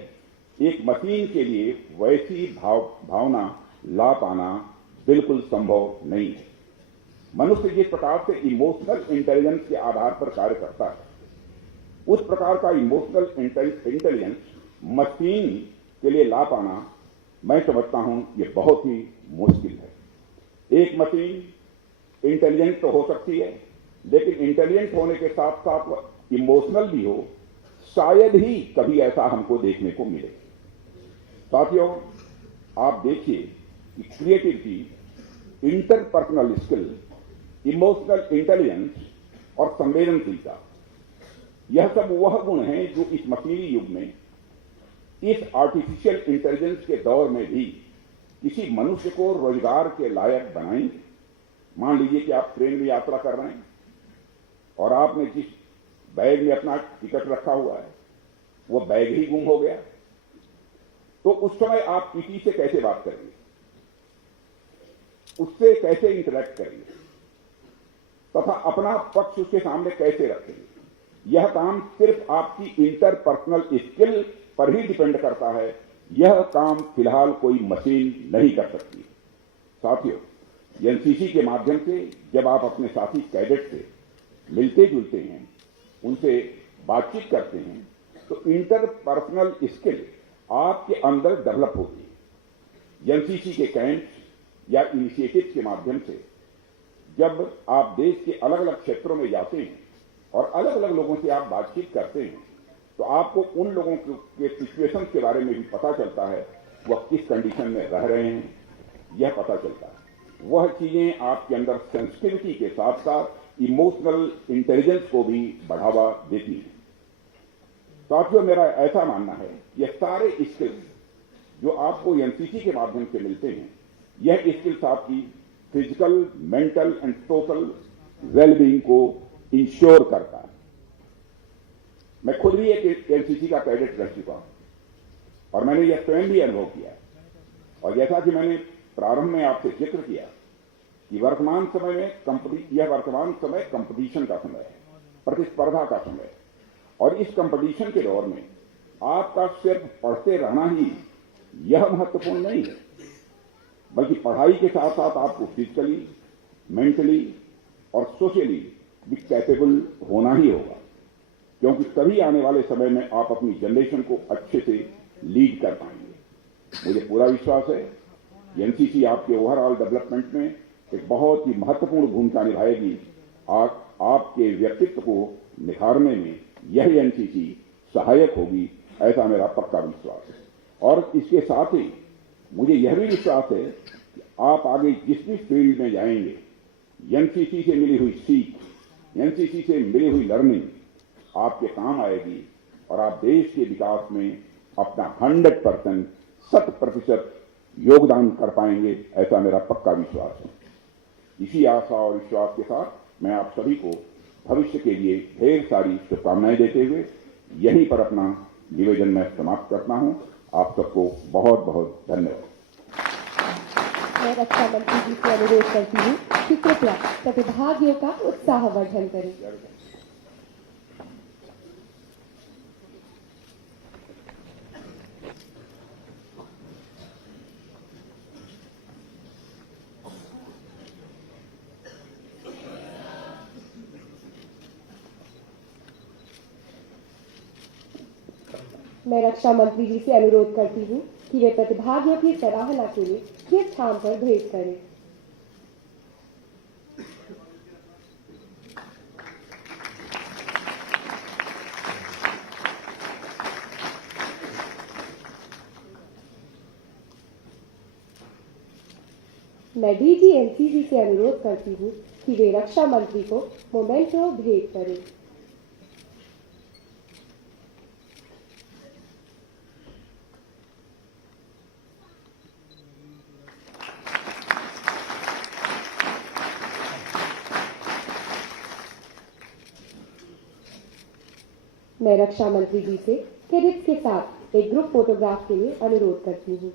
एक मशीन के लिए वैसी भावना ला पाना बिल्कुल संभव नहीं है। मनुष्य जिस प्रकार से इमोशनल इंटेलिजेंस के आधार पर कार्य करता है, उस प्रकार का इमोशनल इंटेलिजेंस मशीन के लिए ला पाना मैं समझता हूं ये बहुत ही मुश्किल है। एक मशीन इंटेलिजेंट तो हो सकती है, लेकिन इंटेलिजेंट होने के साथ साथ इमोशनल भी हो, शायद ही कभी ऐसा हमको देखने को मिले। साथियों, आप देखिए कि creativity, interpersonal skill, emotional intelligence और संवेदनशीलता, यह सब वह गुण हैं जो इस मशीनी युग में, इस आर्टिफिशियल इंटेलिजेंस के दौर में भी किसी मनुष्य को रोजगार के लायक बनाएंगे। मान लीजिए कि आप ट्रेन में यात्रा कर रहे हैं और आपने जिस बैग में अपना टिकट रखा हुआ है वो बैग ही गुम हो गया, तो उस समय आप किसी से कैसे बात करेंगे, उससे कैसे इंटरेक्ट करेंगे तथा अपना पक्ष उसके सामने कैसे रखेंगे? यह काम सिर्फ आपकी इंटरपर्सनल स्किल पर ही डिपेंड करता है। यह काम फिलहाल कोई मशीन नहीं कर सकती। साथियों, एनसीसी के माध्यम से जब आप अपने साथी कैडेट से मिलते जुलते हैं, उनसे बातचीत करते हैं, तो इंटरपर्सनल स्किल आपके अंदर डेवलप होती है। एनसीसी के कैंप या इनिशिएटिव के माध्यम से जब आप देश के अलग अलग क्षेत्रों में जाते हैं और अलग अलग लोगों से आप बातचीत करते हैं, तो आपको उन लोगों के सिचुएशन के बारे में भी पता चलता है, वह किस कंडीशन में रह रहे हैं, यह पता चलता है। वह चीजें आपके अंदर सेंसिटिविटी के साथ साथ इमोशनल इंटेलिजेंस को भी बढ़ावा देती हैं। साथियों, मेरा ऐसा मानना है यह सारे स्किल्स जो आपको एनसीसी के माध्यम से मिलते हैं, यह स्किल्स आपकी physical, mental and social wellbeing को इंश्योर करता है। मैं खुद भी एक एनसीसी का कैडेट रह चुका हूं और मैंने यह स्वयं भी अनुभव किया है। और जैसा कि मैंने प्रारंभ में आपसे जिक्र किया कि वर्तमान समय कंपटीशन का समय है, प्रतिस्पर्धा का समय है, और इस कंपटीशन के दौर में आपका सिर्फ पढ़ते रहना ही यह महत्वपूर्ण नहीं है, बल्कि पढ़ाई के साथ साथ आपको फिजिकली, मेंटली और सोशली भी कैपेबल होना ही होगा, क्योंकि तभी आने वाले समय में आप अपनी जनरेशन को अच्छे से लीड कर पाएंगे। मुझे पूरा विश्वास है एनसीसी आपके ओवरऑल डेवलपमेंट में एक बहुत ही महत्वपूर्ण भूमिका निभाएगी। आपके व्यक्तित्व को निखारने में यह एनसीसी सहायक होगी, ऐसा मेरा पक्का विश्वास है। और इसके साथ ही मुझे यह भी विश्वास है कि आप आगे जिस भी फील्ड में जाएंगे एनसीसी से मिली हुई सीख, एनसीसी से मिली हुई लर्निंग आपके काम आएगी और आप देश के विकास में अपना 100% 100% योगदान कर पाएंगे, ऐसा मेरा पक्का विश्वास है। इसी आशा और विश्वास के साथ मैं आप सभी को भविष्य के लिए ढेर सारी शुभकामनाएं देते हुए यहीं पर अपना निवेदन मैं समाप्त करता हूं। आप सबको बहुत बहुत धन्यवाद। मैं रक्षा मंत्री जी से अनुरोध करती हूँ कि कृपया प्रतिभागियों का उत्साहवर्धन करें। मैं रक्षा मंत्री जी से अनुरोध करती हूँ कि वे प्रतिभागियों की सराहना के लिए किस स्थान पर भेंट करें। मैं डीजी एनसीसी से अनुरोध करती हूँ कि वे रक्षा मंत्री को मोमेंटो भेंट करें। मैं रक्षा मंत्री जी से कैडेट्स के साथ एक ग्रुप फोटोग्राफ के लिए अनुरोध करती हूँ।